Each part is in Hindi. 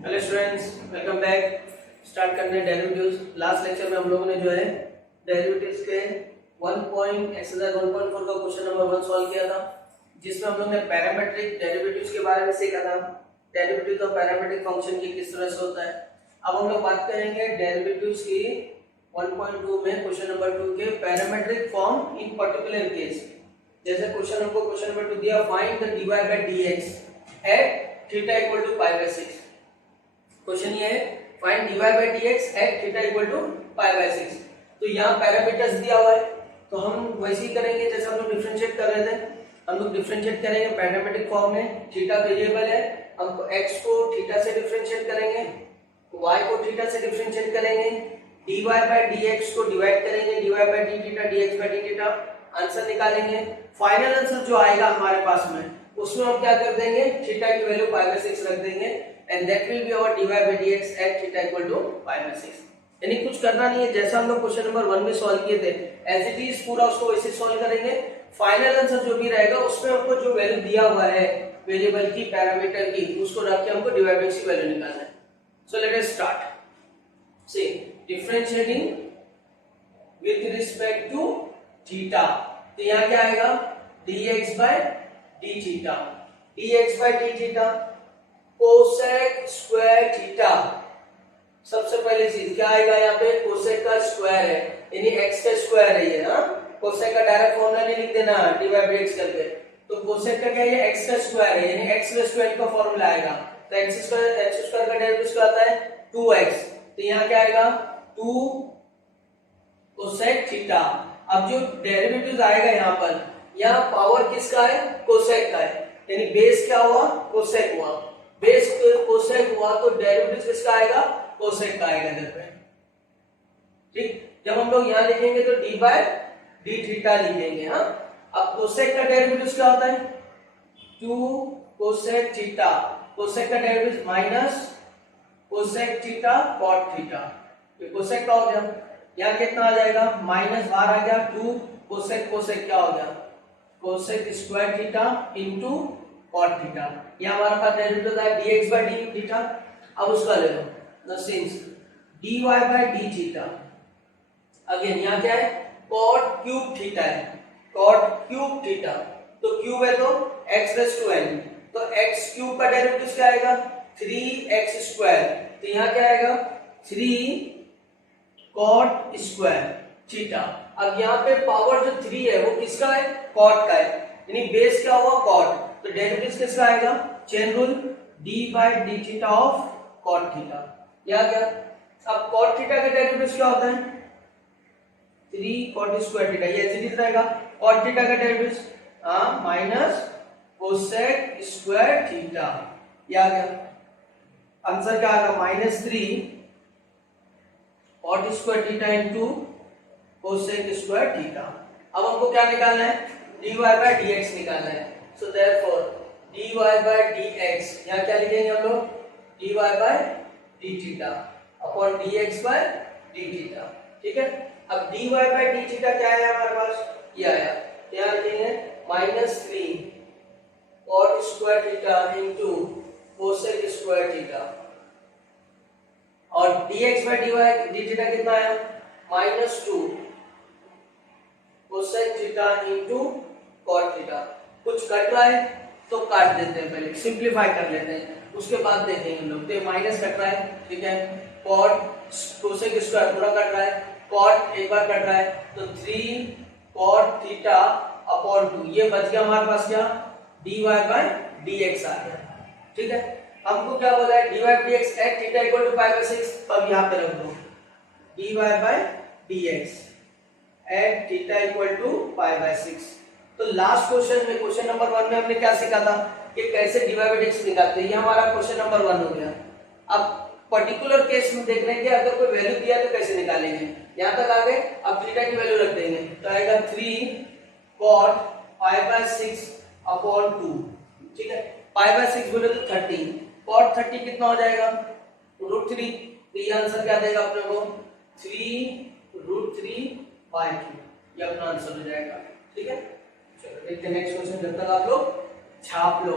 Hello students, welcome back. Start करते हैं डेरिवेटिव्स। लास्ट लेक्चर में हम लोगों ने जो है डेरिवेटिव्स के 1.4 का क्वेश्चन नंबर 1 सॉल्व किया था, जिसमें हम लोग ने पैरामीट्रिक डेरिवेटिव्स के बारे में सीखा था। डेरिवेटिव ऑफ पैरामीट्रिक फंक्शन की किस तरह से होता है। अब हम लोग बात करेंगे डेरिवेटिव्स की 1.2 में क्वेश्चन नंबर 2 के parametric form in particular case. जैसे क्वेश्चन नंबर 2 दिया, find the dy by dx at theta equal to pi by 6। Question ये है, find dy by dx at theta equal to pi by 6। तो यहाँ पैरामीटर्स दिया हुआ है, तो हम वैसे ही करेंगे जैसे हम लोग डिफरेंशिएट कर रहे थे। हम लोग डिफरेंशिएट करेंगे पैरामीट्रिक फॉर्म में। थीटा वेरिएबल है, हम x को थीटा से डिफरेंशिएट करेंगे, y को थीटा से डिफरेंशिएट करेंगे, dy by dx को डिवाइड करेंगे, dy by d theta dx by d theta, answer निकालेंगे। फाइनल आंसर जो आएगा हमारे पास में, उसमें हम क्या कर देंगे, थीटा की वैल्यू पाई बाय 6 रख देंगे, and that will be our dy by dx at theta equal to pi by 6। यानी कुछ करना नहीं है, जैसा हम लोग क्वेश्चन नंबर 1 में सॉल्व किए थे एज इट इज पूरा उसको वैसे सॉल्व करेंगे। फाइनल आंसर जो भी रहेगा उसमें हमको जो वैल्यू दिया हुआ है वेरिएबल की, पैरामीटर की, उसको रख के हमको dy by dx की वैल्यू निकालना है। So let us start. See differentiating with respect to theta, तो यहाँ क्या आएगा, dx by d theta, dx by d theta cosec square theta. सबसे पहली चीज क्या आएगा यहाँ पे, कोसेक का स्क्वायर है, यानी x का स्क्वायर है ये। हाँ, कोसेक का डायरेक्ट फॉर्मूला नहीं लिख देना dy by dx करके। तो कोसेक का क्या है, x का स्क्वायर है, यानी x प्लस 12 का फॉर्मूला आएगा। तो x स्क्वायर का डेरिवेटिव क्या आता है 2x, तो यहाँ क्या आएगा 2 कोसेक थीटा। अब जो डेरिवेटिव आएगा यहाँ पर, यहाँ पावर किसका है, कोसेक का है, यानी बेस क्या हुआ, कोसेक हुआ। बेस कोसेक हुआ तो डेरिवेटिव किसका आएगा, कोसेक का आएगा इधर पे। ठीक, जब हम लोग यहाँ लिखेंगे तो डी बाय डी थीटा लिखेंगे। हाँ, अब कोसेक का डेरिवेटिव क्या होता है 2 कोसेक थीटा, कोसेक का derivative minus cosec theta cot theta. तो कोसेक का हो गया, यहाँ कितना आ जाएगा, माइनस बाहर आ गया 2 कोसेक, कोसेक क्या हो गया, cosec square theta into cot theta. यहाँ हमारे पास डेरिवेटिव होता है dx by d थीटा। अब उसका ले लो, the since dy by d theta. Again यहाँ क्या है, कॉट क्यूब थीटा है, कॉट क्यूब थीटा। तो क्यूब है तो x raised to n, तो x क्यूब का डेरिवेटिव क्या आएगा 3x स्क्वायर। तो यहाँ क्या आएगा 3 कॉट स्क्वायर थीटा। अब यहाँ पे पावर जो 3 है वो किसका है, कॉट का है, यानी बेस क्या हुआ कॉट, तो डेरिवेटिव किसका आएगा, chain rule d by d theta of cot theta. या क्या, अब कॉट थीटा का डेरिवेटिव क्या होता है 3 कॉट स्क्वायर थीटा, ये ऐसे रहेगा। कॉट थीटा का डेरिवेटिव हां माइनस कोसेक स्क्वायर थीटा। या क्या, आंसर क्या आएगा -3 cot square theta into cosec square theta. अब हमको क्या निकालना है, dy by dx निकालना है। So therefore dy by dx, यहाँ क्या लिखेंगे हम लोग, dy by d theta upon dx by d theta. ठीक है, अब dy by d थीटा क्या है हमारे पास, ये आया, यहाँ लिखेंगे -3 cot square theta into cosec square theta, और dx by d थीटा कितना आया -2 cosec theta into cot theta. कुछ कट रहा है तो काट देते हैं, पहले सिंपलीफाई कर लेते हैं, उसके बाद देखेंगे हम लोग। तो माइनस कट रहा है, ठीक है, कॉट कोसेक स्क्वायर पूरा कट रहा है, कॉट एक बार कट रहा है, तो 3 कॉट थीटा अपॉन 2, ये बच गया हमारे पास क्या, dy by dx आ गया। ठीक है, हमको क्या बोला है, dy by dx at theta equal to pi by 6। अब यहाँ पे रख दो dy by dx at theta equal to pi by 6। तो लास्ट क्वेश्चन में, क्वेश्चन नंबर 1 में हमने क्या सीखा था कि कैसे dy by dx निकालते हैं, ये हमारा क्वेश्चन नंबर 1 हो गया। अब पर्टिकुलर केस में देख रहे हैं कि अगर कोई वैल्यू दिया तो कैसे निकालेंगे, यहां तक आ गए। अब थीटा की वैल्यू रख देंगे, तो आएगा 3 cot पाई बाय 6 अपॉन 2। ठीक है, पाई बाय 6 बोले तो 30, cot 30 कितना हो जाएगा √3। तो ये आंसर क्या देगा अपने को 3√3 बाय 2, ये अपना आंसर हो जाएगा। ठीक है, चलो देखते हैं नेक्स्ट क्वेश्चन, जब तक आप लोग छाप लो।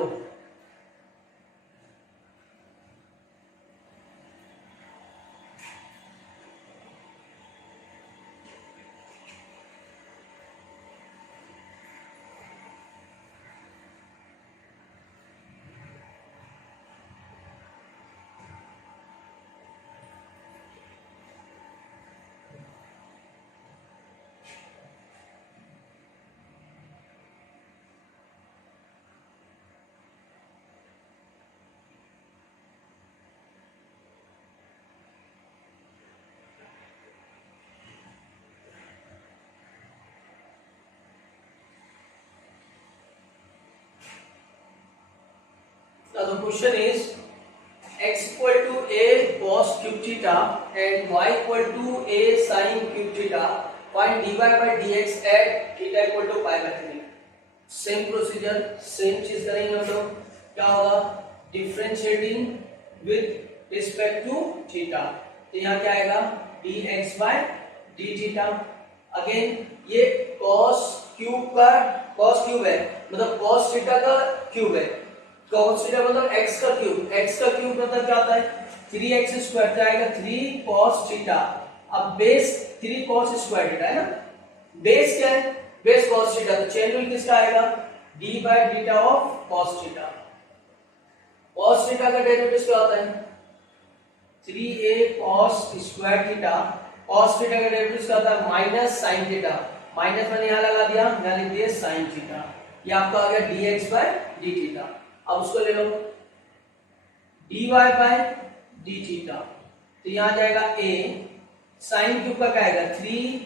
Now the question is x equal to a cos cube theta and y equal to a sin cube theta. Find dy by dx at theta equal to pi by 3. Same procedure, same चीज करेंगे हम लोग. क्या होगा? Differentiating with respect to theta. तो यहाँ क्या आएगा? dx by d theta. Again ये cos क्यूब है, मतलब cos थीटा का क्यूब है. cos थीटा मतलब x का क्यूब. x का क्यूब मतलब क्या होता है? 3x square. क्या आएगा? 3 cos थीटा. अब बेस 3 cos स्क्वायर थीटा है ना. बेस क्या है? Base cos theta. तो चेन रूल किसका आएगा? d by theta of cos theta. cos theta का डेरिवेटिव क्या होता है? 3a cos square theta. cos theta का डेरिवेटिव क्या होता है? Minus sin theta. माइनस मैंने यहां लगा दिया, यहां लिख दिया sin थीटा. ये आपका आ गया dx by d थीटा. अब उसको ले लो dy by d थीटा. तो यहां जाएगा a sin क्यूब का क्या आएगा? 3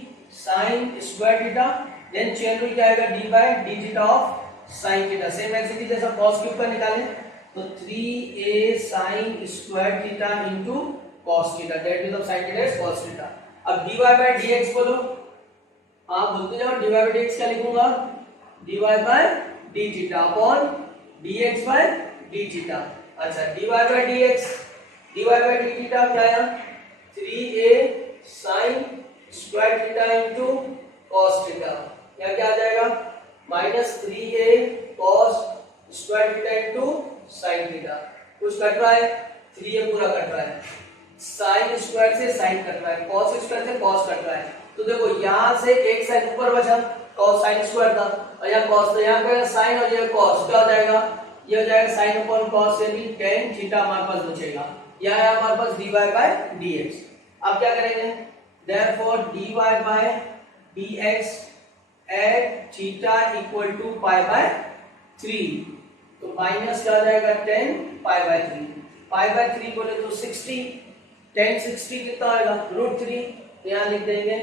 sin square theta. Then chain rule क्या आएगा? d by d theta of sin theta. Same एक्सिटी जैसा cos क्यूब का निकालें तो 3a sin square theta into cos theta. Derivative of sin theta is cos theta. अब dy by dx बोलो. आप बोलते जाओ dy by dx क्या लिखूंगा? dy by d theta upon dx by d theta. अच्छा dy by d थीटा क्या आया? 3a sin square theta into cos theta. यहाँ क्या आ जाएगा? Minus 3a cos square theta into sin theta. कुछ कट रहा है? 3a पूरा कट रहा है. sin स्क्वायर से sin कट रहा है, cos स्क्वायर से cos कट रहा है. तो देखो यहाँ से एक sin ऊपर बचा cos sin स्क्वायर था और यहाँ cos. तो यहाँ पे sin और ये cos क्या हो जाएगा? ये हो जाएगा sin upon cos यानी tan थीटा हमारे पास बचेगा. यहाँ है हमारे पास dy by dx. अब क्या करेंगे? therefore dy by dx at theta equal to pi by 3. तो माइनस क्या हो जाएगा? tan pi by 3. pi by 3 बोले तो 60. tan 60 कितना आएगा? √3. तो यहाँ लिख देंगे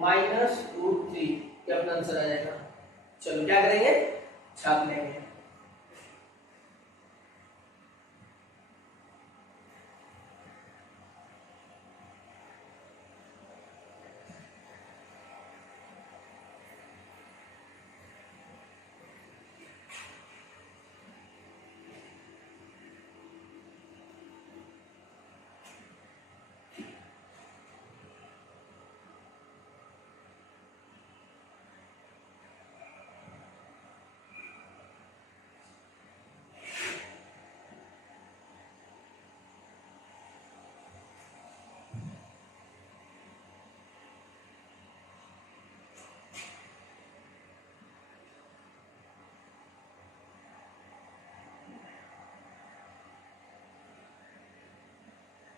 माइनस √3. ये अपना आंसर आ जाएगा. चलो क्या करेंगे? छाप लेंगे.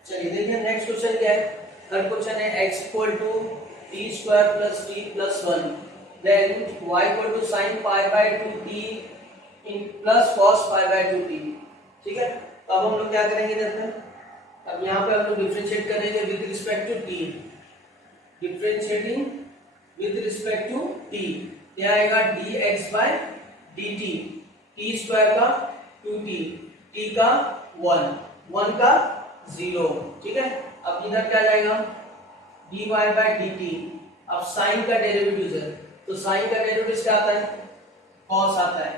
चलिए देखिए नेक्स्ट क्वेश्चन क्या है. थर्ड क्वेश्चन है x equal to t square plus t plus 1 then y equal to sin pi by 2t in plus cos pi by 2t. ठीक है. तो अब हम लोग क्या करेंगे देखते हैं. अब यहाँ पे हम लोग डिफरेंशिएट करेंगे with respect to t. Differentiating with respect to t क्या आएगा? dx by dt. t square का 2t, t का 1 का 0. ठीक है. अब इधर क्या जाएगा? dy by dt. अब sin का डेरिवेटिव है तो sin का डेरिवेटिव क्या आता है? cos आता है.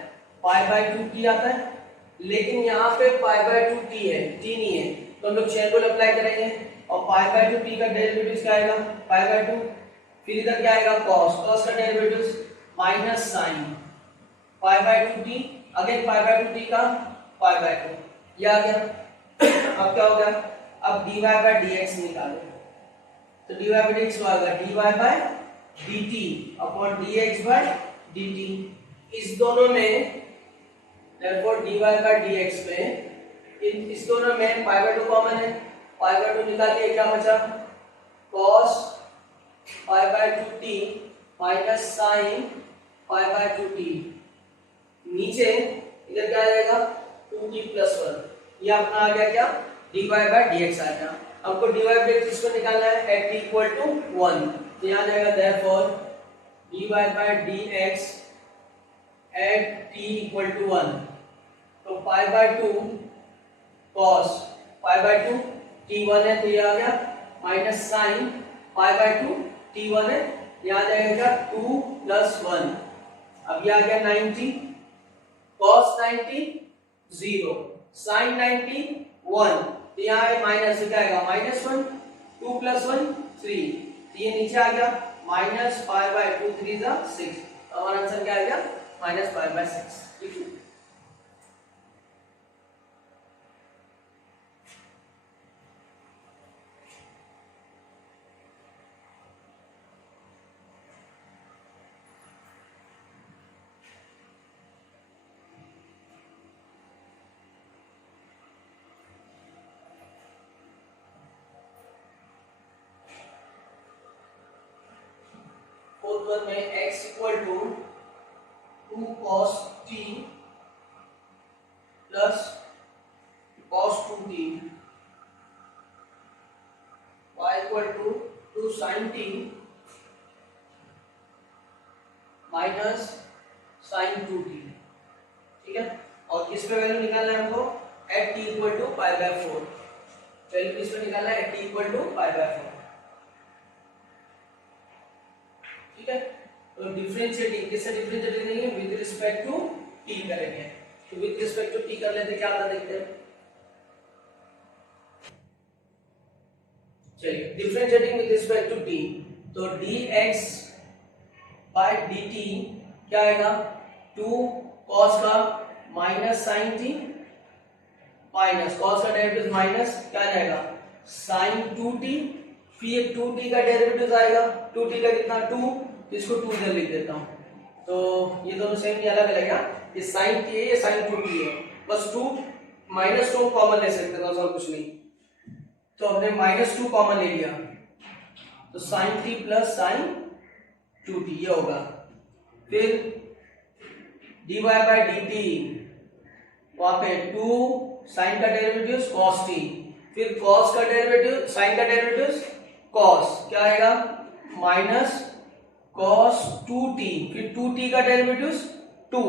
pi by 2t आता है. लेकिन यहाँ पे pi by 2t है, t नहीं है. तो हम लोग चेन रूल अप्लाई करेंगे और pi by 2t का डेरिवेटिव क्या आएगा? pi by 2. फिर इधर क्या आएगा? cos का derivative minus sin pi by 2t. Again pi by 2t का pi by 2. ये आ गया. अब क्या हो गया? अब dy by dx निकालो. तो dy by dx क्या होगा? dy by dt upon dx by dt. इस दोनों में therefore dy by dx में इस दोनों में pi by 2 कॉमन है. pi by 2 निकाल के क्या बचा? cos pi by 2t minus sin pi by 2t. नीचे इधर क्या आ जाएगा? 2t plus 1. ये अपना आ गया क्या? dy by dx आ गया. हमको dy by dx किसको निकालना है? at t equal to 1. तो यहाँ जाएगा therefore dy by dx at t equal to 1. तो pi by 2 कॉस π/2 t1 है तो ये आ गया माइनस साइन π/2 t1 है, यहाँ जाएगा 2 + 1, अब ये आ गया 90 cos 90 0 sin 90 1, तो यहाँ है माइनस से क्या आएगा -1 2 + 1 3, तो ये नीचे आ गया -π/2 3 = 6, तो हमारा आंसर क्या आ गया -π/6। ठीक है, फोर्थ वन में x = 2 cos t plus cos 2t, y = 2 sin t minus sin 2t। ठीक है, और किस पे वैल्यू निकालना है हमको at t = π/4, वैल्यू किस पे निकालना है at t = π/4। ठीक है, तो डिफरेंशिएटिंग किससे डिफरेंशिएट करेंगे विद रिस्पेक्ट टू t करेंगे, तो विद रिस्पेक्ट टू t कर लेते क्या आता देखते हैं। चलिए differentiating with respect to t, तो dx/dt क्या आएगा 2 cos का minus sin t minus cos का डेरिवेटिव माइनस क्या जाएगा sin 2t, फिर 2t का डेरिवेटिव आएगा 2t का कितना 2, इसको 2 इधर लिख देता हूं, तो ये दोनों सेम ही अलग अलग है, ये sin t है ये sin 2t है, बस 2 -2 कॉमन ले सकते हैं और कुछ नहीं, तो हमने -2 कॉमन ले लिया, तो sin t + sin 2t ये होगा। फिर dy/dt वहां पे 2 sin का डेरिवेटिव cos t, फिर cos का डेरिवेटिव sin का डेरिवेटिव cos क्या आएगा माइनस cos 2t, फिर 2t का डेरिवेटिव 2,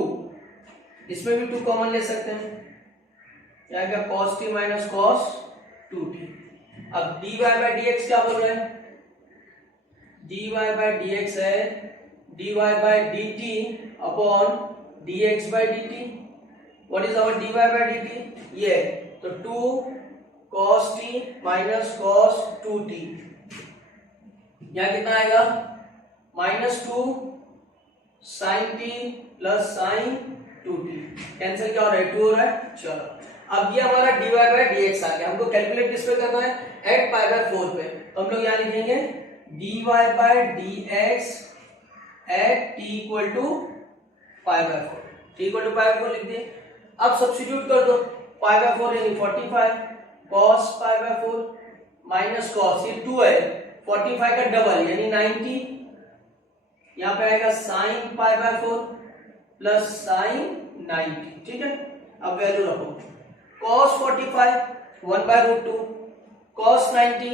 इसमें भी 2 कॉमन ले सकते हैं, क्या आएगा cos t - cos 2t। अब dy/dx क्या बोल रहे हैं, dy/dx है dy/dt upon dx/dt, what is our dy/dt ये, तो 2 cos t - cos 2t, यहाँ कितना आएगा -2 sin t + sin 2t, cancel क्या हो रहा है 2 हो रहा है। चलो अब ये हमारा dy/dx आ गया, हमको कैलकुलेट किस पे करना है at π/4 पे, तो हम लोग यहाँ लिखेंगे dy/dx at t = π/4, t = π/4 लिख दिए। अब सब्स्टिट्यूट कर दो, π/4 यानी 45 cos π/4 माइनस cos, ये 2 है 45 का डबल यानी 90, यहाँ पे आएगा sin π/4 प्लस sin 90। ठीक है, अब वैल्यू रखो, cos 45 1/√2, cos 90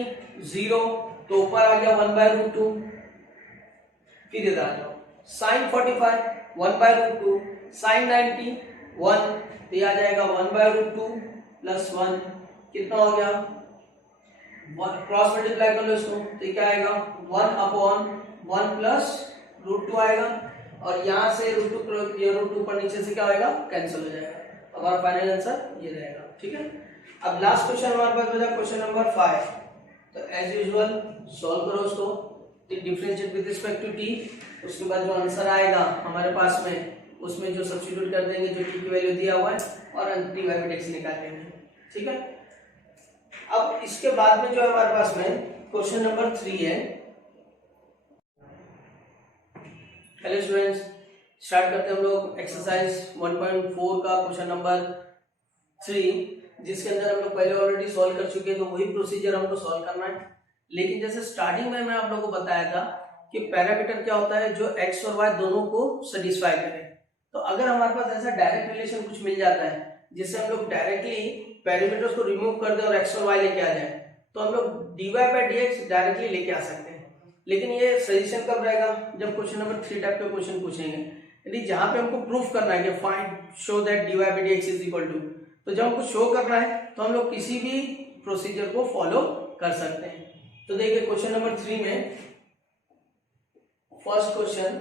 0, तो ऊपर आ गया 1/√2, फिर इधर आ जाओ sin 45 1/√2, sin 90 1, तो ये आ जाएगा 1/√2 + 1, कितना हो गया क्रॉस मल्टीप्लाई कर लो इसको, तो क्या आएगा 1/1 + √2 आएगा, और यहाँ से √2 ये √2 पर नीचे से क्या होएगा कैंसिल हो जाएगा, तो हमारा फाइनल आंसर ये रहेगा। ठीक है, अब लास्ट क्वेश्चन हमारे पास बचा क्वेश्चन नंबर 5, तो एज यूजुअल सॉल्व करो उसको, differentiate with respect to t, उसके बाद जो आंसर आएगा हमारे पास में उसमें जो सब्स्टिट्यूट कर देंगे जो t की वैल्यू दिया हुआ है, और dy/dx निकाल लेंगे। ठीक है, अब इसके बाद में जो है हमारे पास में क्वेश्चन नंबर 3 है। हेलो स्टूडेंट्स, स्टार्ट करते हैं हम लोग एक्सरसाइज 1.4 का क्वेश्चन नंबर 3, जिसके अंदर हम लोग पहले ऑलरेडी सॉल्व कर चुके हैं, तो वही प्रोसीजर हमको सॉल्व करना है। लेकिन जैसे स्टार्टिंग में मैं आप लोगों को बताया था कि पैरामीटर क्या होता है जो x और y दोनों को सेटिस्फाई करे, तो अगर हमारे पास ऐसा डायरेक्ट रिलेशन कुछ मिल जाता है जिससे हम लोग डायरेक्टली पैरामीटर्स को रिमूव कर दें और x और y लेके आ जाए, तो हम लोग dy/dx डायरेक्टली लेके आ सकते हैं। लेकिन ये सजेशन कब रहेगा जब क्वेश्चन नंबर 3 टाइप के क्वेश्चन पूछेंगे, यानी जहां पे हमको प्रूफ करना है कि find show that dy by dx is equal to, तो जब हमको शो करना है तो हम लोग किसी भी प्रोसीजर को फॉलो कर सकते हैं। तो देखिए क्वेश्चन नंबर 3 में first question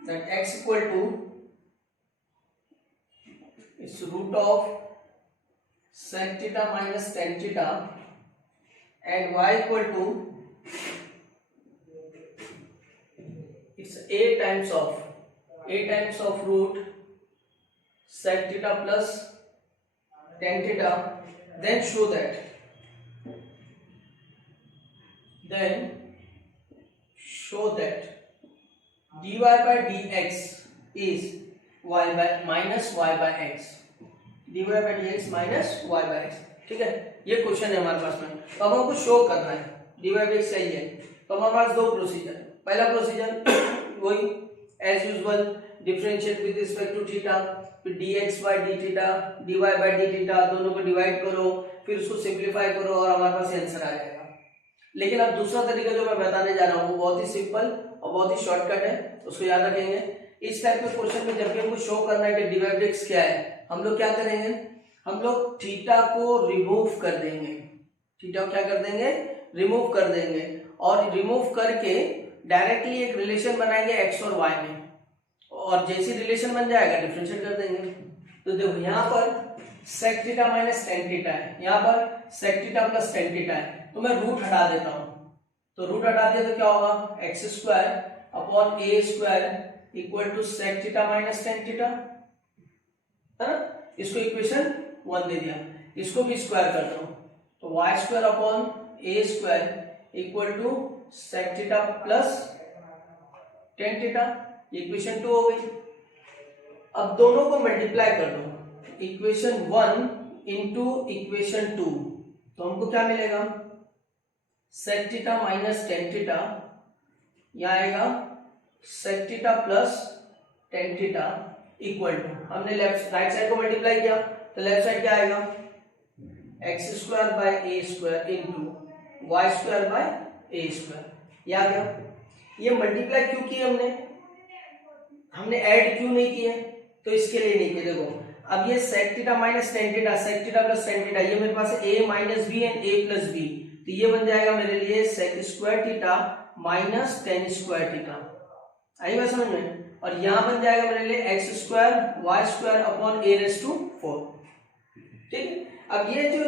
that x equal to इस root of sec theta minus tan theta and y equal to it's a times of root sec theta plus tan theta, then show that dy by dx is y by minus y by x, dy by dx minus y by x। ठीक है, ये क्वेश्चन है हमारे पास में। तो अब हमको शो करना है dy by dx सही है, तो हमारे पास दो प्रोसीजर। पहला प्रोसीजर वही as usual, differentiate with respect to theta, फिर dx by d theta dy by d theta, दोनों को डिवाइड करो, फिर उसको सिंपलीफाई करो और हमारे पास आंसर आ जाएगा। लेकिन अब दूसरा तरीका जो मैं बताने जा रहा हूँ वो बहुत ही सिंपल और बहुत ही शॉर्टकट है, उसको याद रखेंगे। इस टाइप के क्वेश्चन में जब भी हमको शो करना है कि dy by dx क्या है, हम लोग क्या करेंगे, हम लोग थीटा को रिमूव कर देंगे। थीटा को क्या कर देंगे, रिमूव कर देंगे, और रिमूव करके डायरेक्टली एक रिलेशन बनाएंगे x और y में, और जैसी रिलेशन बन जाएगा डिफरेंशिएट कर देंगे। तो देखो यहाँ पर sec theta minus tan theta है, यहाँ पर sec theta plus tan theta है, तो मैं रूट हटा देता हूँ। तो रूट हटा दिया तो क्या होगा, x square upon a square equal to sec theta minus tan theta, है ना। इसको इक्वेशन 1 दे दिया, इसको भी स्क्वायर कर दो, तो y square upon a square equal to sec theta plus tan theta, equation 2 हो गई। अब दोनों को मल्टीप्लाई कर दो, इक्वेशन 1 इंटू इक्वेशन 2, तो हमको क्या मिलेगा, sec theta minus tan theta, यहाँ आएगा sec theta plus tan theta equal to, हमने लेफ्ट राइट साइड को मल्टीप्लाई किया तो लेफ्ट साइड क्या आएगा, x square by a square into y square by a square. ये आ गया। ये मल्टीप्लाई क्यों किया हमने ऐड क्यों नहीं किए, तो इसके लिए नहीं किए। देखो अब ये sec theta minus tan theta, sec theta plus tan theta, ये मेरे पास है a minus B and a plus B, तो ये बन जाएगा मेरे लिए sec square theta minus tan square theta. आई बात समझ में। और यहाँ बन जाएगा मेरे लिए X square Y square upon A raise to 4। ठीक है, अब ये जो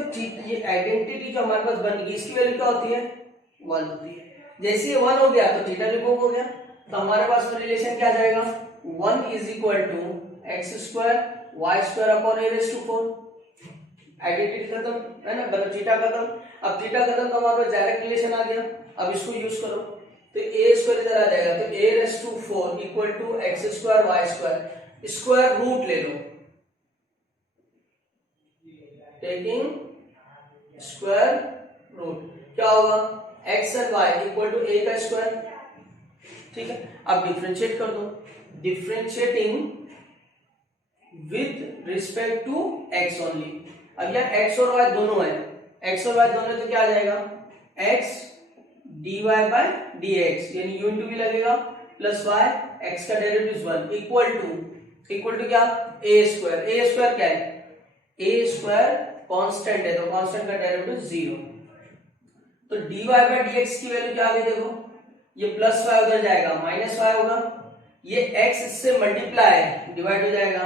ये आइडेंटिटी जो हमारे पास बन गई, इसकी वैल्यू क्या होती है, 1 होती है। जैसे ये 1 हो गया तो थीटा रिमूव हो गया, तो हमारे पास में रिलेशन क्या आ जाएगा, 1 is equal to x square Y square upon A raise to 4। Identity खत्म है ना, मतलब थीटा खत्म। अब थीटा खत्म तो हमारे पास डायरेक्ट रिलेशन आ गया, अब इसको यूज करो, तो ए स्क्वायर इधर आ जाएगा, तो A raise to 4 equal to x square Y square, square root ले लो, टेकिंग स्क्वायर रूट, क्या होगा, X and Y equal to A का स्क्वायर। ठीक है, अब डिफरेंशिएट कर दो, differentiating with respect to X only. अब यहाँ एक्स और वाई दोनों है, एक्स और वाई दोनों, तो क्या आ जाएगा, एक्स dy बाय dx, यानी u इंटू भी लगेगा प्लस y, x का डेरिवेटिव 1 इक्वल टू क्या, a स्क्वायर क्या है, a स्क्वायर कांस्टेंट है, तो कांस्टेंट का डेरिवेटिव 0। तो dy बाय dx की वैल्यू क्या आ गई, देखो ये प्लस y उधर जाएगा माइनस y होगा, ये x इससे मल्टीप्लाई डिवाइड हो जाएगा,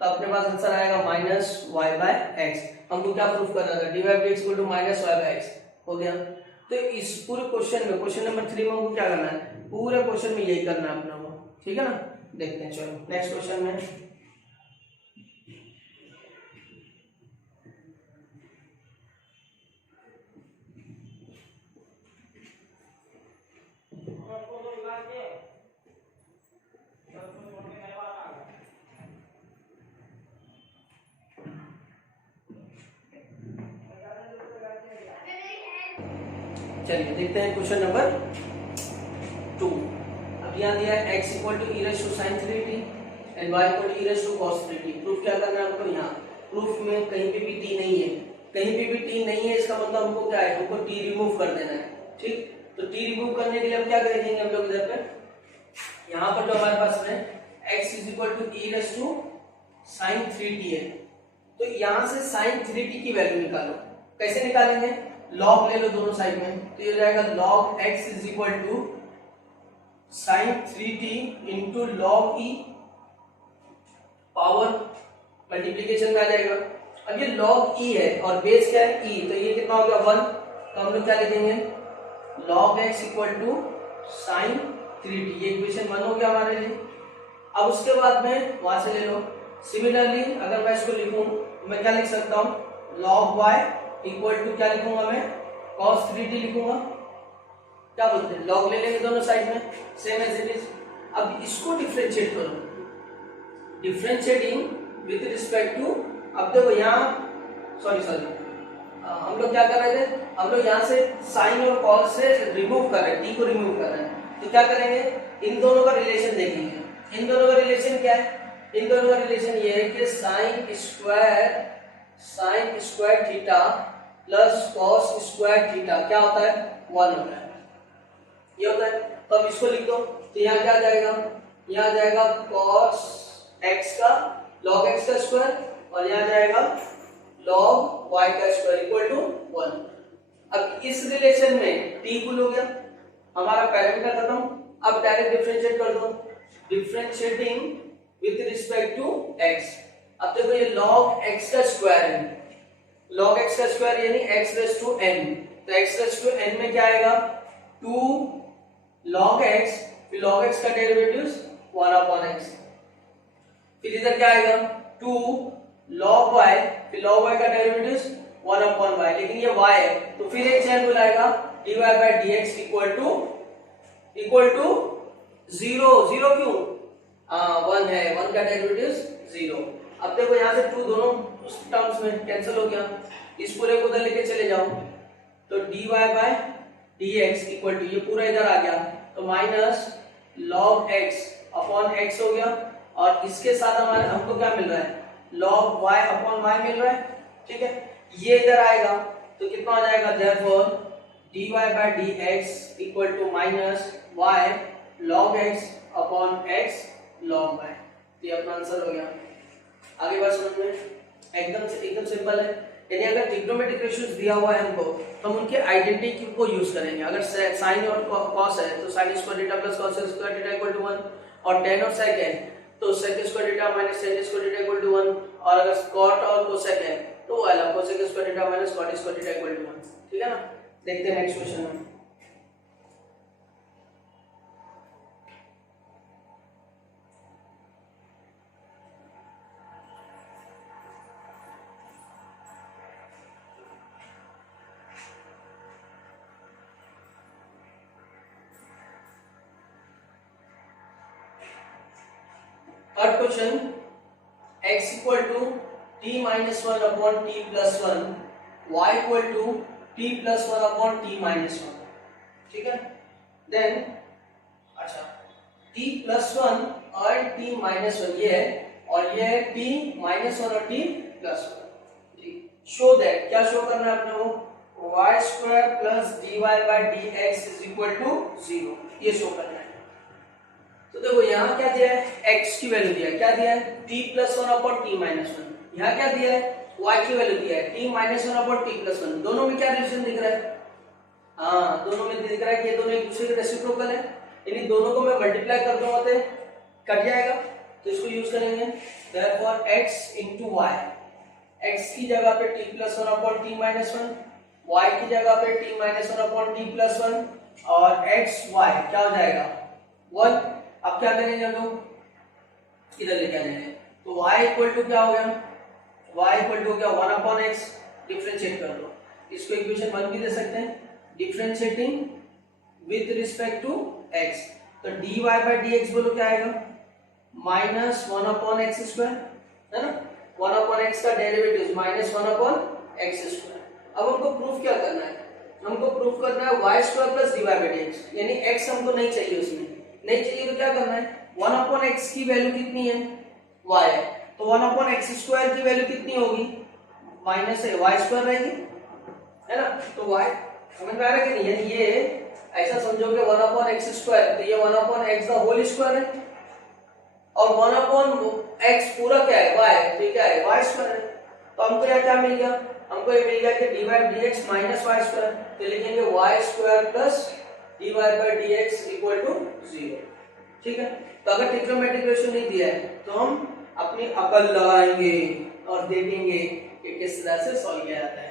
तो अपने पास आंसर आएगा माइनस y बाय x। हमको क्या प्रूफ करना था, dy by dx equal to minus y by x हो गया। तो इस पूरे क्वेश्चन में, क्वेश्चन नंबर 3 में हमको क्या करना है, पूरे क्वेश्चन में यही करना है अपना को, ठीक है ना। देखते हैं, चलो नेक्स्ट क्वेश्चन में। चलिए देखते हैं क्वेश्चन नंबर 2। अब यहाँ दिया है x equal to e raise to sin 3t and y equal to e raise to cos 3t। Proof क्या करना है हमको, यहाँ प्रूफ में कहीं पे भी t नहीं है, कहीं पे भी t नहीं है, इसका मतलब हमको क्या है, हमको t रिमूव कर देना है। ठीक, तो t रिमूव करने के लिए हम क्या करेंगे, हम लोग इधर पे यहाँ पर जो हमारे पास में x is equal to e raise to sine 3t है। तो यहां से साइन 3t की वैल्यू निकालो। कैसे निकालेंगे? लॉग ले लो दोनों साइड में, तो ये हो जाएगा log x is equal to sine 3t into log e power multiplication में आ जाएगा। अब ये log e है और बेस क्या है e, तो ये कितना हो गया 1। तो हम लोग क्या लिखेंगे log x equal to sine 3t, ये इक्वेशन 1 हो गया हमारे लिए। अब उसके बाद में वहां से ले लो। सिमिलरली अगर मैं इसको लिखूं तो मैं क्या लिख सकता हूं log y इक्वल टू क्या लिखूंगा मैं cos 3t लिखूंगा। क्या बोलते हैं log ले लेंगे दोनों साइड में सेम एज इट इज। अब इसको डिफरेंशिएट करो, डिफरेंशिएटिंग विद रिस्पेक्ट टू, अब देखो यहाँ सॉरी हम लोग क्या कर रहे थे, हम लोग यहाँ से साइन और कॉस से रिमूव कर रहे हैं, टी को रिमूव कर रहे हैं। तो क्या करेंगे, इन दोनों का रिलेशन देखेंगे। इन दोनों का रिलेशन क्या है? इन दोनों का रिलेशन ये है कि sign square theta plus cos square theta क्या होता है 1 होता है, ये होता है। तो अब इसको लिख दो, तो यहाँ क्या आ जाएगा, यहाँ आ जाएगा cos x का log x का स्क्वायर और यहाँ जाएगा log y का स्क्वायर इक्वल टू 1। अब इस रिलेशन में t पुल हो गया, हमारा पैरामीटर खत्म। अब डायरेक्ट डिफरेंशिएट कर दो, differentiating with respect to x। अब देखो ये log x का स्क्वायर है, log x का स्क्वायर यानी x रेज़ टू n। तो x रेज़ टू n में क्या आएगा 2 log x, फिर log x का डेरिवेटिव 1 अपॉन x, फिर इधर क्या आएगा 2 log y, फिर log y का डेरिवेटिव 1 अपॉन y, लेकिन ये y है तो फिर एक चेंज हो जाएगा dy by dx equal to 0। 0 क्यों? 1 है, 1 का डेरिवेटिव 0। अब देखो यहाँ से 2 दोनों उस टर्म्स में कैंसिल हो गया, इस पूरे को उधर लेके चले जाओ तो dy by dx equal to ये पूरा इधर आ गया तो minus log x upon x हो गया, और इसके साथ हमारे हमको क्या मिल रहा है log y अपॉन y मिल रहा है। ठीक है, ये इधर आएगा तो कितना हो जाएगा, therefore dy by dx equal to minus y log x upon x log y। तो ये अपना आंसर हो गया। आगे बात समझ में एकदम सिंपल है। यानी अगर ट्रिग्नोमेट्रिक रेशियोज दिया हुआ है हमको तो हम उनके आइडेंटिटी को यूज करेंगे। अगर साइन और कॉस है तो sine square theta plus cos square theta equal to 1, और tan और sec है तो sec square theta minus tan square theta equal to 1, और अगर cot और cosec है तो वाला cosec square theta minus cot square theta equal to 1। ठीक है ना, देखते हैं नेक्स्ट क्वेश्चन में। Third question, x equal to t minus 1 upon t plus 1, y equal to t plus 1 upon t minus 1। ठीक है, then अच्छा t plus 1 और t minus 1 ये है, और ये है t minus 1 और t plus 1। ठीक, show that, क्या शो करना है अपने को, y square plus dy by dx is equal to 0, ये शो करना है। तो देखो यहाँ क्या दिया है, x की वैल्यू दिया है, क्या दिया है t plus 1 upon t minus 1। यहाँ क्या दिया है, y की वैल्यू दिया है t minus 1 upon t plus 1। दोनों में क्या रिलेशन दिख रहा है, हाँ दोनों में दिख रहा है कि ये दोनों एक दूसरे के रेसिप्रोकल है, यानी दोनों को मैं मल्टीप्लाई कर दूंगा तो कट जाएगा, तो इसको यूज करेंगे। therefore x into y, x की जगह पे t plus 1 upon t minus 1, y की जगह पे t minus 1 upon t plus 1, और x y क्या हो जाएगा 1। अब क्या करेंगे हम लोग, इधर लेके आ जाएंगे, तो y इक्वल टू क्या हो गया, y इक्वल टू क्या 1 अपॉन x, डिफरेंशिएट कर दो, इसको इक्वेशन 1 भी दे सकते हैं, differentiating with respect to x। तो dy by dx बोलो क्या आएगा, माइनस 1 अपॉन x स्क्वायर, है ना, 1 अपॉन x का derivative minus 1 upon x square. अब हमको प्रूफ क्या करना है, हमको प्रूफ करना है y square plus dy by dx, यानी x हमको नहीं चाहिए, उसमें नहीं चाहिए तो क्या करना है, 1 अपॉन x की वैल्यू कितनी है y है, तो 1 अपॉन x स्क्वायर की वैल्यू कितनी होगी, माइनस है y स्क्वायर रहेगी, है ना। तो y समझ में आ रहा है कि नहीं, यानी ये ऐसा समझो कि 1 अपॉन x स्क्वायर, तो ये 1 अपॉन x का होल स्क्वायर है, और 1/x पूरा क्या है y, तो क्या है y स्क्वायर है। तो हमको यहाँ क्या मिल गया, हमको ये मिल गया कि dy by dx minus y square, तो लिखेंगे y square plus dy by dx equal to 0। ठीक है, तो अगर ट्रिग्नोमेट्रिक रेशियो नहीं दिया है तो हम अपनी अकल लगाएंगे और देखेंगे कि किस तरह से सॉल्व किया जाता है।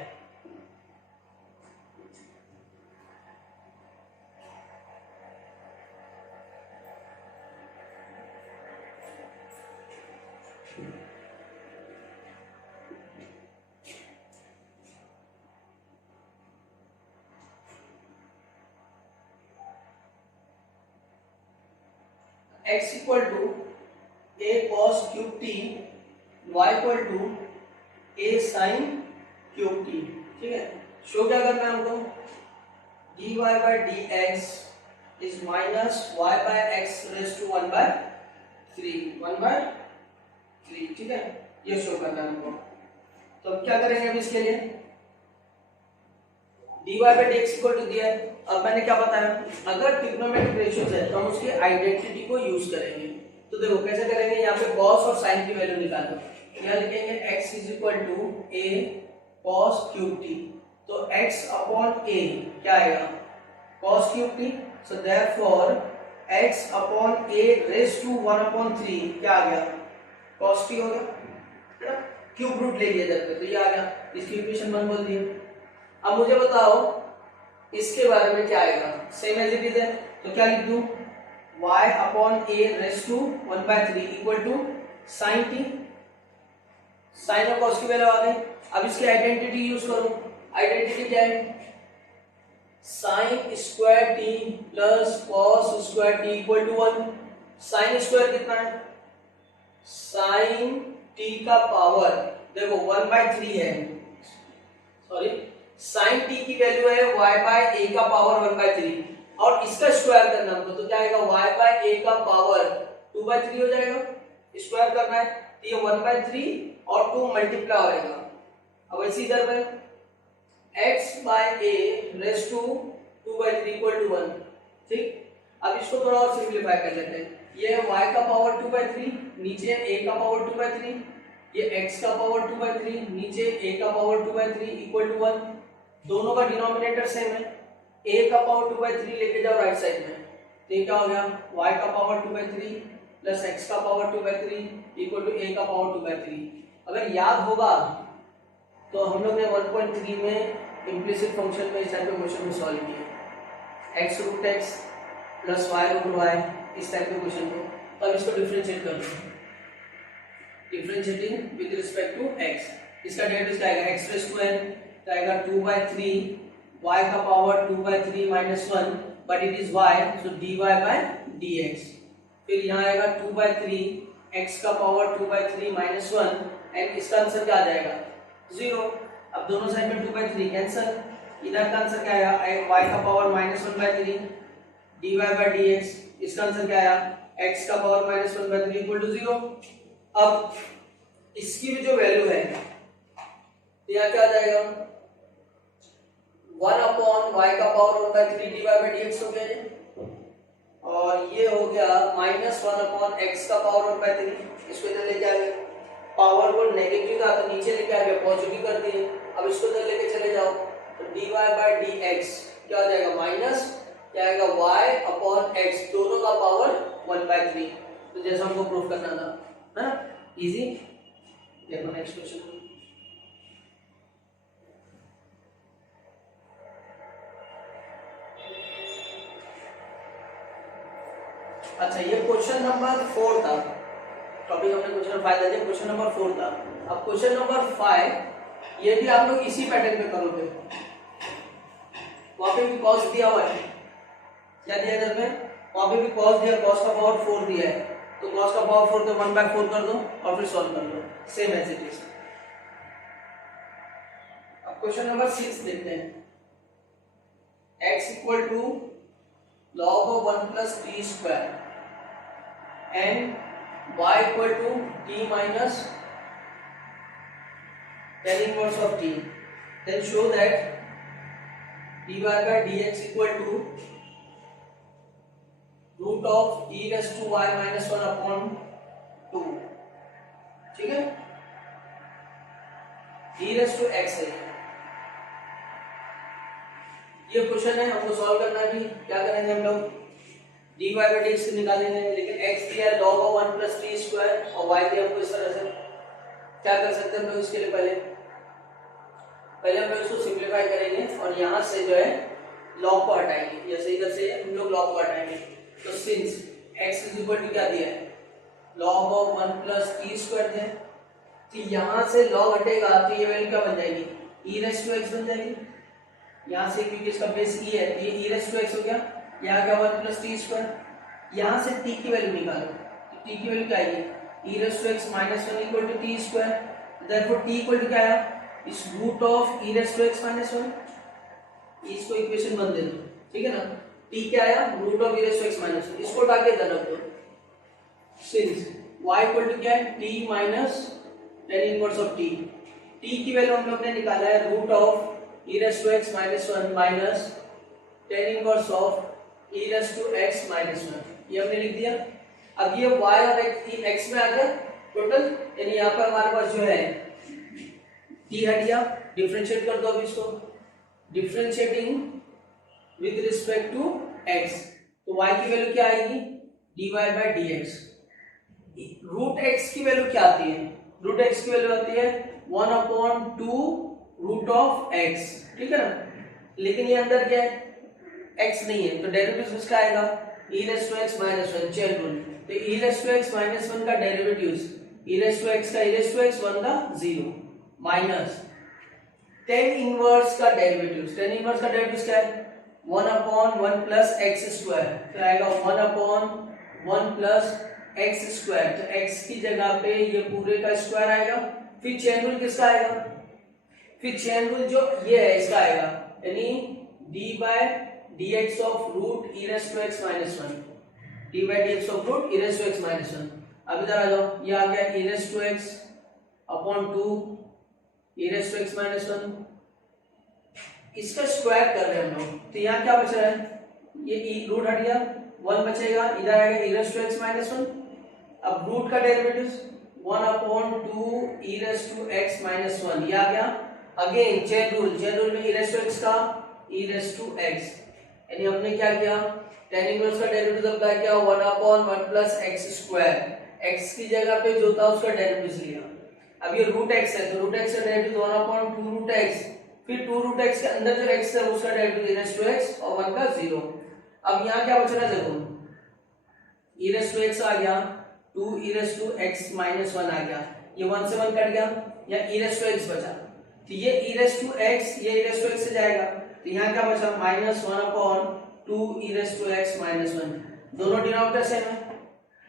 x equal to a cos cube t, y equal to a sin cube t। ठीक है, शो क्या करना है हमको, dy by dx is minus y by x raise to 1/3। ठीक है, ये शो करना है हमको। तो अब क्या करेंगे अभी इसके लिए, dy by dx equal to दिया है। अब मैंने क्या बताया, अगर ट्रिग्नोमेट्रिक रेशियोज है तो हम उसकी आइडेंटिटी को यूज करेंगे। तो देखो कैसे करेंगे, यहाँ पे cos और sin की वैल्यू निकालो, यहाँ लिखेंगे x is equal to a cos cube t, तो x अपॉन a क्या आएगा cos cube t, so therefore x upon a raise to 1/3 क्या आ गया cos t हो गया, है ना, क्यूब रूट ले लिया जाता है तो ये आ गया, इसकी इक्वेशन 1 बोल दिए। अब मुझे बताओ इसके बारे में क्या आएगा, सेम एज इट इज है, तो क्या लिख दूं, y upon a raise to 1/3 equal to sin t, sin और cos की वैल्यू आ गई। अब इसकी आइडेंटिटी यूज करूं, आइडेंटिटी क्या है, sin square t plus cos square t equal to 1। sin square कितना है, sin t का पावर देखो 1/3 है, सॉरी sin t की वैल्यू है y बाय a का पावर 1/3 और इसका स्क्वायर करना हमको, तो क्या आएगा y बाय a का पावर 2/3 हो जाएगा, स्क्वायर करना है तो ये 1/3 और 2 मल्टीप्लाई होएगा। अब इसी इधर में x by a raise to 2/3 equal to 1। ठीक, अब इसको थोड़ा और सिंपलीफाई कर लेते हैं, ये है y का पावर 2/3, नीचे a का पावर 2/3, ये x का पावर 2/3, नीचे a का पावर 2/3 इक्वल टू 1। दोनों का डिनोमिनेटर सेम है, a का पावर 2/3 लेके जाओ राइट साइड में, तो ये क्या हो गया y का पावर 2/3 प्लस x का पावर 2/3 इक्वल टू a का पावर 2/3। अगर याद होगा तो हम लोग ने 1.3 में इम्प्लिसिट फंक्शन में इस टाइप के क्वेश्चन में सॉल्व किया, x root x plus y root y, इस टाइप के क्वेश्चन को। तो अब इसको डिफरेंशिएट कर लो, differentiating with respect to x, इसका डेरिवेटिव क्या आएगा x रेज़ टू n, तो आएगा 2/3 y का power 2/3 minus 1 but it is y, so dy by dx। फिर यहाँ आएगा 2/3 x का पावर 2/3 माइनस 1 एंड इसका आंसर क्या आ जाएगा 0। अब दोनों साइड में 2/3 कैंसिल, इधर का आंसर क्या आएगा y का power minus 1/3 dy by dx, इसका आंसर क्या आया x का पावर माइनस 1/3 इक्वल टू 0। अब इसकी भी जो वैल्यू है यहाँ क्या आ जाएगा 1 अपॉन y का पावर 1/3 dy बाय dx हो गया ये, और ये हो गया माइनस 1 अपॉन x का पावर 1/3, इसको इधर लेके आ गए, पावर को नेगेटिव था तो नीचे लेके आ गए पॉजिटिव कर दिए, अब इसको इधर लेके चले जाओ तो dy बाय dx क्या हो जाएगा माइनस क्या आएगा y अपॉन x, दोनों का पावर 1/3, तो जैसा हमको प्रूफ करना था, है ना, इजी। देखो नेक्स्ट क्वेश्चन, अच्छा ये क्वेश्चन नंबर 4 था, टॉपिक हमने क्वेश्चन 5 था, क्वेश्चन नंबर 4 था। अब क्वेश्चन नंबर 5 ये भी आप लोग इसी पैटर्न पे करोगे, वहां पे भी cos दिया हुआ है, क्या दिया इधर में, वहां पे भी cos दिया, cos का पावर 4 दिया है, तो cos का पावर 4 तो 1/4 कर दो और फिर सॉल्व कर लो, सेम एज इट इज। अब क्वेश्चन नंबर 6 देखते हैं, x equal to log of 1 plus t square and y equal to t minus tan inverse of t, then show that dy by dx equal to root of e raised to y minus 1 upon 2, ठीक है, e रेस टू x है। ये क्वेश्चन है, हमको सॉल्व करना है। भी क्या करेंगे हम लोग, dy बाई dx निकालेंगे, लेकिन x दिया है log of 1 plus t square और y दिया हमको इस तरह से। क्या कर सकते हैं हम लोग इसके लिए, पहले हम लोग इसको सिंप्लीफाई करेंगे और यहाँ से जो है log को हटाएंगे, जैसे इधर से हम लोग log को हटाएंगे। तो since x is equal to क्या दिया है, log of 1 plus t square दिया है, तो यहाँ से log हटेगा तो ये वैल्यू क्या बन जाएगी, e रेस टू x बन जाएगी। यहाँ से क्योंकि इसका बेस e है तो ये e रेस टू x हो गया, यहाँ क्या 1 प्लस टी स्क्वायर। यहाँ से t की वैल्यू निकालो, तो t की वैल्यू क्या आएगी, e raise to x minus 1 equal to t square. Therefore t equal to क्या आया, इस root of e raise to x minus 1। इसको इक्वेशन 1 दे दो, ठीक है ना। t क्या आया, root of e raise to x minus 1, इसको उठा के इधर रख दो। सिंस y इक्वल टू क्या है, t minus tan inverse of t। t की वैल्यू हम लोग ने निकाला है root of e raise to x minus 1 minus tan inverse of e raise to x minus 1, ये हमने लिख दिया। अब ये y और x में आ गया टोटल, यानी यहाँ पर हमारे पास जो है t हट गया। डिफरेंशिएट कर दो अब इसको, differentiating with respect to x, तो y की वैल्यू क्या आएगी, dy by dx। Root x की वैल्यू क्या आती है, रूट x की वैल्यू आती है 1/2 रूट ऑफ x, ठीक है ना। लेकिन ये अंदर क्या है, x नहीं है, तो डेरिवेटिव किसका आएगा, e raise to x minus 1, chain rule. तो e raise to x minus 1 का derivative e raise to x का e रेस टू x 1 का 0 माइनस tan इनवर्स का डेरिवेटिव, tan इनवर्स का डेरिवेटिव क्या है 1/1 प्लस x स्क्वायर, तो आएगा 1/1 प्लस x स्क्वायर। तो x की जगह पे ये पूरे का स्क्वायर आएगा। फिर चेन रूल किसका आएगा, फिर चेन रूल जो ये है इसका आएगा, यानी d by dx of root e raise to x minus 1, d by dx of root e raise to x minus 1। अब इधर आ जाओ, ये आ गया e raise to x upon 2 e raise to x minus 1, इसका स्क्वायर कर रहे हैं हम लोग। तो यहाँ क्या बच रहा है, ये रूट हट गया, 1 बचेगा, इधर आएगा e raise to x minus 1। अब रूट का derivative 1/2 e raise to x minus 1, ये आ गया। अगेन चेन रूल में e रेस टू x का e रेस टू x, यानी हमने क्या किया, tan इनवर्स का डेरिवेटिव अपना किया 1/1 प्लस x स्क्वायर, x की जगह पे जो था उसका डेरिवेटिव लिया। अब ये रूट x है, तो रूट x का डेरिवेटिव 1/2 रूट x, फिर 2 रूट x के अंदर जो x है उसका derivative e raise to x और 1 का 0। अब यहाँ क्या बच रहा है, देखो e रेस टू x आ गया, 2 e raise to x minus 1 आ गया, ये 1 से 1 कट गया, या e रेस टू x बचा। तो ये e रेस टू x, ये e रेस टू x से जाएगा, तो यहाँ क्या बचा minus 1/2 e raise to x minus 1। दोनों डिनोमिनेटर सेम है,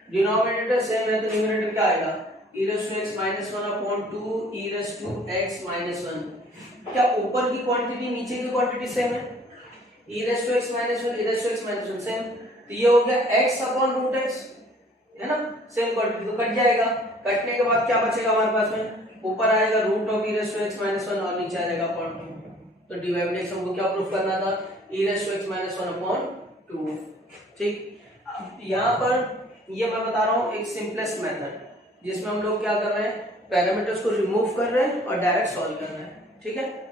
डिनोमिनेटर सेम है, तो न्यूमरेटर क्या आएगा, e raise to x minus 1/2 e raise to x minus 1। क्या ऊपर की क्वांटिटी नीचे की क्वांटिटी सेम है, e raise to x minus 1 e raise to x minus 1 same, तो ये हो गया x अपॉन रूट x, है ना, सेम क्वांटिटी, तो कट जाएगा। कटने के बाद क्या बचेगा हमारे पास में, ऊपर आएगा root of e raise to x minus 1 और नीचे आ जाएगा अपॉन 2। तो डिवाइड बाय हमको क्या प्रूफ करना था, e raise to x minus 1 upon 2, ठीक। अब यहाँ पर ये मैं बता रहा हूँ एक सिंपलेस्ट मेथड, जिसमें हम लोग क्या कर रहे हैं, पैरामीटर्स को रिमूव कर रहे हैं और डायरेक्ट सॉल्व कर रहे हैं, ठीक है।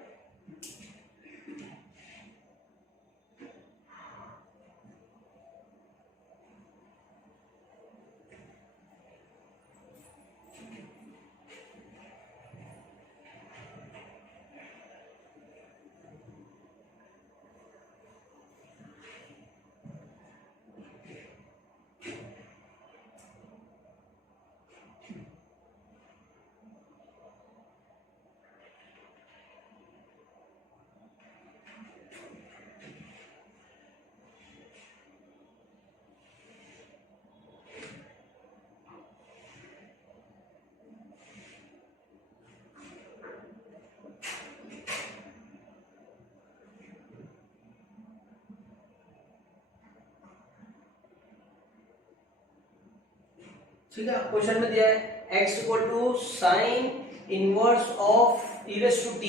ठीक है, क्वेश्चन में दिया है x equal to sine inverse of e raise to t,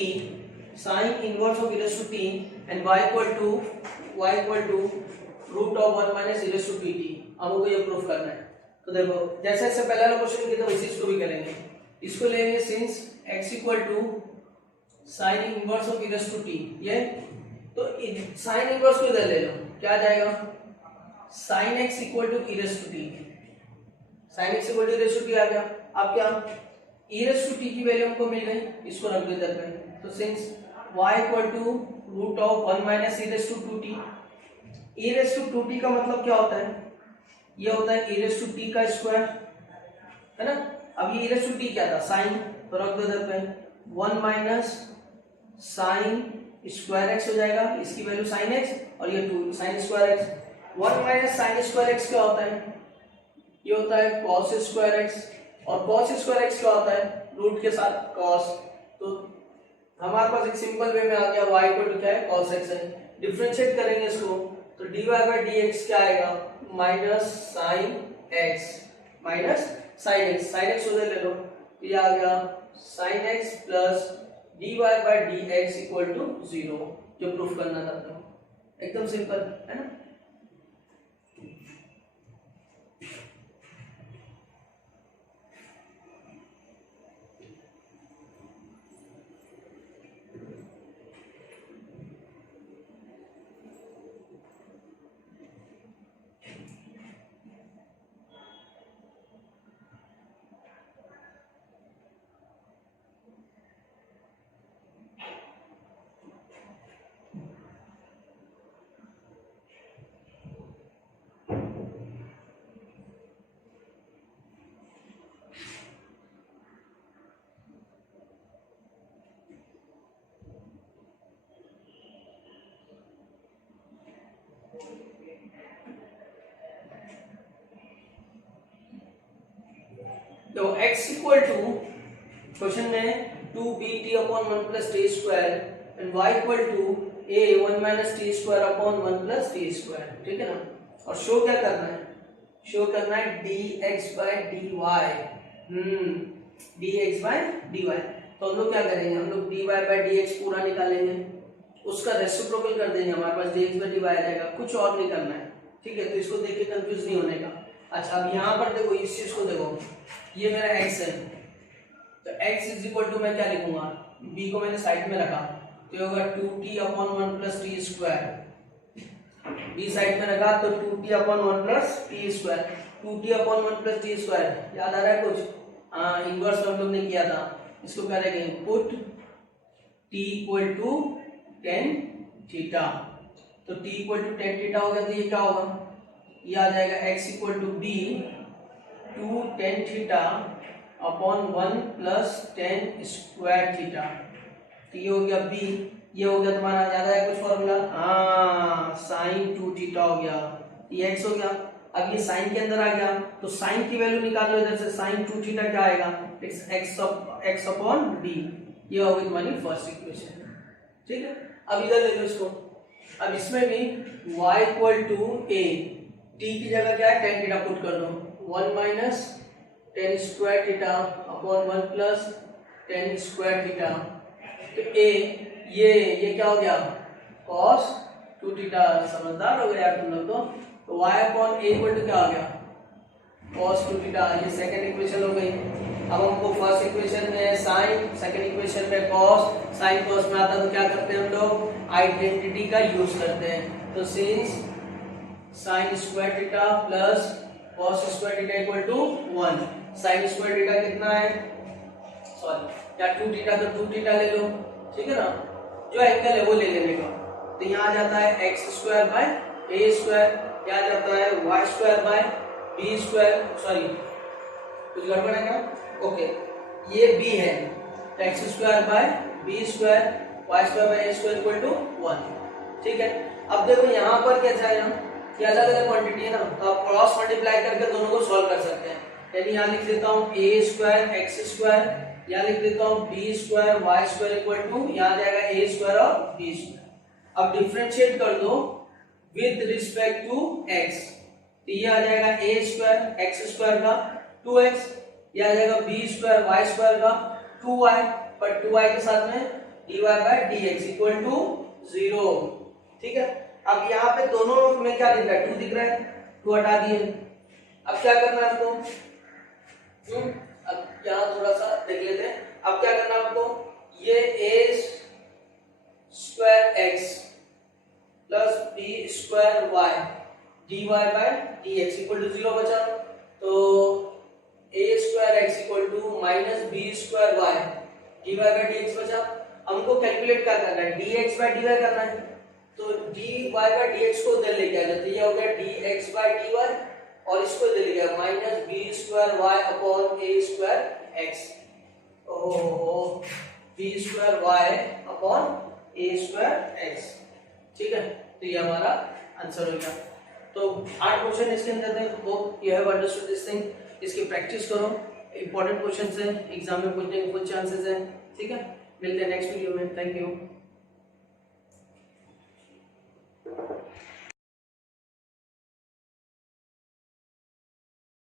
sine inverse of e raise to t and y equal to root of 1 minus e raise to pt। हमको ये प्रूफ करना है। तो देखो जैसे जैसे पहले वाला क्वेश्चन किया था वैसे इसको भी करेंगे। इसको लेंगे since x equal to sine inverse of e to t, ये तो साइन इनवर्स को इधर ले लो, क्या आ जाएगा sine x equal to e to T, sine x equal to e to T आ गया। अब क्या e टू टी की वैल्यू हमको मिल गई, इसको रख दो इधर पे, तो since y equal to root of 1 minus e to 2t, e to 2t का मतलब क्या होता है, ये होता है e टू t का स्क्वायर, है ना। अब ये e टू t क्या था साइन, तो रख दो इधर पे 1 माइनस साइन स्क्वायर एक्स हो जाएगा, इसकी वैल्यू साइन एक्स और ये 2 sine square x. 1 minus sine square x क्या होता है, ये होता है कॉस स्क्वायर एक्स, और कॉस स्क्वायर एक्स क्या होता है रूट के साथ कॉस, तो हमारे पास एक सिंपल वे में आ गया y इक्वल टू क्या है cos x है। डिफरेंशिएट करेंगे इसको तो dy बाय dx क्या आएगा minus sine x, minus sine x, sine x उधर ले लो, तो ये आ गया sine x plus dy by dx equal to 0, जो प्रूफ करना था तो एकदम सिंपल है ना। तो x इक्वल टू क्वेश्चन में 2bt upon 1 plus t square and y equal to a 1 minus t square upon 1 plus t square, ठीक है ना। और शो क्या करना है, शो करना है dx by dy, dx by dy। तो हम लोग क्या करेंगे, हम लोग dy बाय dx पूरा निकालेंगे, उसका रेसिप्रोकल कर देंगे, हमारे पास dx बाय dy आ जाएगा, कुछ और नहीं करना है, ठीक है। तो इसको देख के कंफ्यूज नहीं होने का। अच्छा अब यहाँ पर देखो इस चीज को देखो, ये मेरा x है, तो x इज इक्वल टू मैं क्या लिखूंगा, b को मैंने साइड में रखा तो ये होगा 2t upon 1 plus t square, b side में रखा तो 2t upon 1 plus t square, 2t upon 1 plus t square याद आ रहा है कुछ, हाँ इनवर्स हम लोग ने किया था। इसको करेंगे put t equal to tan theta, तो t equal to tan theta हो गया, तो ये क्या होगा, ये आ जाएगा x equal to b 2 tan theta upon 1 plus tan square theta, तो ये हो गया b, ये हो गया तुम्हारा याद है कुछ फॉर्मूला, हाँ साइन 2 थीटा हो गया, ये x हो गया। अब ये साइन के अंदर आ गया तो साइन की वैल्यू निकालो इधर से, साइन 2 थीटा क्या आएगा x अपॉन d, ये होगी तुम्हारी फर्स्ट इक्वेशन, ठीक है। अब इधर ले लो इसको, अब इसमें भी y equal to a, t की जगह क्या है tan थीटा पुट कर दो, 1 minus tan square theta upon 1 plus tan square theta, तो a ये क्या हो गया cos 2 थीटा, समझदार हो गए यार तुम लोग तो y upon a equal to क्या आ गया cos 2 थीटा, ये सेकंड इक्वेशन हो गई। अब हमको फर्स्ट इक्वेशन में साइन, सेकंड इक्वेशन में cos, साइन cos में आता तो क्या करते हैं हम लोग आइडेंटिटी का यूज करते हैं, तो since sine square theta plus cos square theta equal to 1, sine square theta कितना है, सॉरी क्या 2 थीटा, तो 2 थीटा ले लो, ठीक है ना, जो एंगल है वो ले लेने का, तो यहाँ आ जाता है x square by a square, क्या आ जाता है y square by b square, sorry कुछ गड़बड़ है क्या, ओके ये b है, तो x square by b square y square by a square equal to 1, ठीक है। अब देखो यहाँ पर क्या चाहिए कि अलग अलग क्वांटिटी है ना, तो आप क्रॉस मल्टीप्लाई करके दोनों को सॉल्व कर सकते हैं, यानी यहाँ लिख देता हूँ a स्क्वायर x स्क्वायर, यहाँ लिख देता हूँ b square y square equal to, यहाँ आ जाएगा a स्क्वायर और b स्क्वायर। अब डिफरेंशिएट कर दो विद रिस्पेक्ट टू x, तो ये आ जाएगा a स्क्वायर x स्क्वायर का 2x, ये आ जाएगा b स्क्वायर y स्क्वायर का 2y, पर 2y के साथ में dy by dx equal to 0, ठीक है। अब यहाँ पे दोनों में क्या दिख रहा है 2 दिख रहा है, 2 हटा दिए। अब क्या करना है आपको, अब यहाँ थोड़ा सा देख लेते हैं। अब क्या करना है आपको, ये a square x plus b square y dy by dx equal to 0 बचा। तो a square x equal to minus b square y dy by dx बचा। हमको कैलकुलेट क्या करना है, dx बाय dy करना है। तो dy बाय dx को इधर लेके आ जाते, ये हो गया dx बाय dy और इसको इधर ले गया minus b square y upon a square x। ओहो, b square y upon a square x, ठीक है। तो ये हमारा आंसर हो गया। तो 8 क्वेश्चन इसके अंदर थे। Hope you have understood this thing. इसकी प्रैक्टिस करो, इंपॉर्टेंट क्वेश्चंस हैं, एग्जाम में पूछने के कुछ चांसेस हैं, ठीक है। मिलते हैं नेक्स्ट वीडियो में। Thank you.